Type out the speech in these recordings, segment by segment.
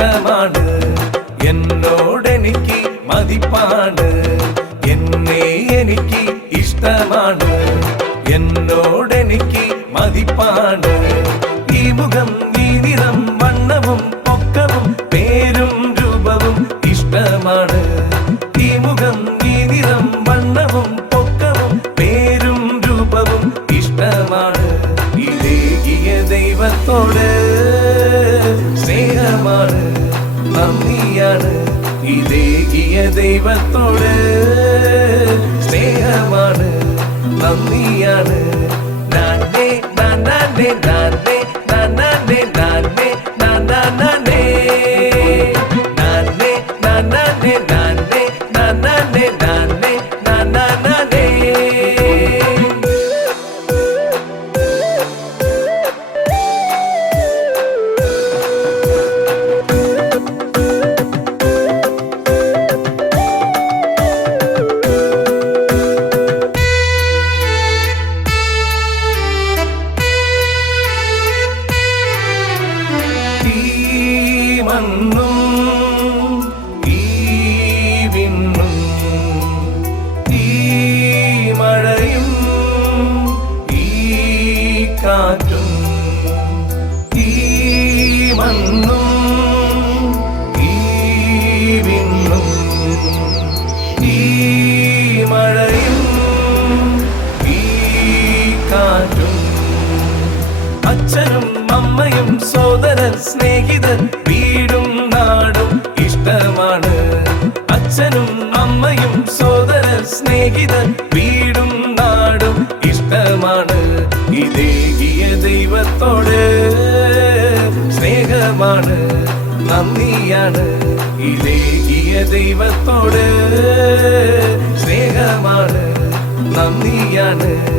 ഇഷ്ടമാണ് എന്നോടെനിക്ക് മതിപ്പാണ്. എന്നെ എനിക്ക് ഇഷ്ടമാണ്. എന്നോടെനിക്ക് മതിപ്പാണ്. ഈ മുഖം ഈ നിറം വണ്ണവും പൊക്കവും പേരും രൂപവും ഇഷ്ടമാണ്. ഈ മുഖം ഈ നിറം വണ്ണവും പൊക്കവും പേരും രൂപവും ഇഷ്ടമാണ്. ഈ ദൈവത്തോട് സ്നേഹമാണ്. നന്ദിയാണ് ഇതേകിയ ദൈവത്തോട് സ്നേഹമാണ് നന്ദിയാണ്. ഈ സ്നേഹിതൻ വീടും നാടും ഇഷ്ടമാണ്. അച്ഛനും അമ്മയും സോദര സ്നേഹിതൻ വീടും നാടും ഇഷ്ടമാണ്. ഇതേകിയ ദൈവത്തോട് സ്നേഹമാണ് നന്ദിയാണ്. ഇതേകിയ ദൈവത്തോട് സ്നേഹമാണ് നന്ദിയാണ്.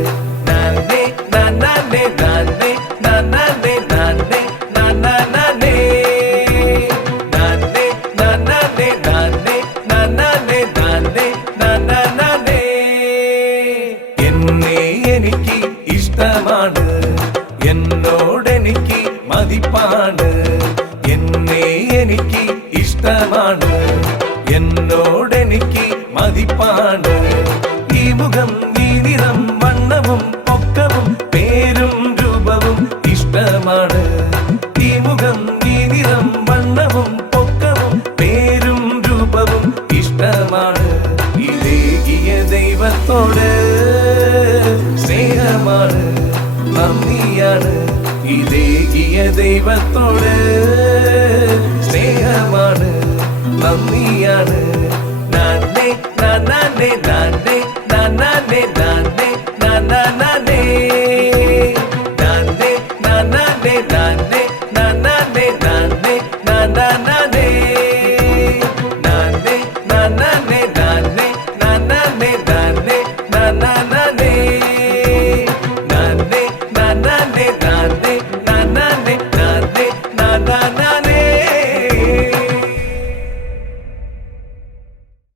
ഇഷ്ടമാണ് എന്നോടെനിക്ക് മതിപ്പാണ്. എന്നെ എനിക്ക് ഇഷ്ടമാണ്. എന്നോടെനിക്ക് മതിപ്പാണ്. ഈ മുഖം നന്ദിയാണ് ഇതേകിയ ദൈവത്തോട് സ്നേഹമാണ്. നന്ദിയാണ് നന്നെ നന്നെ നാനേ.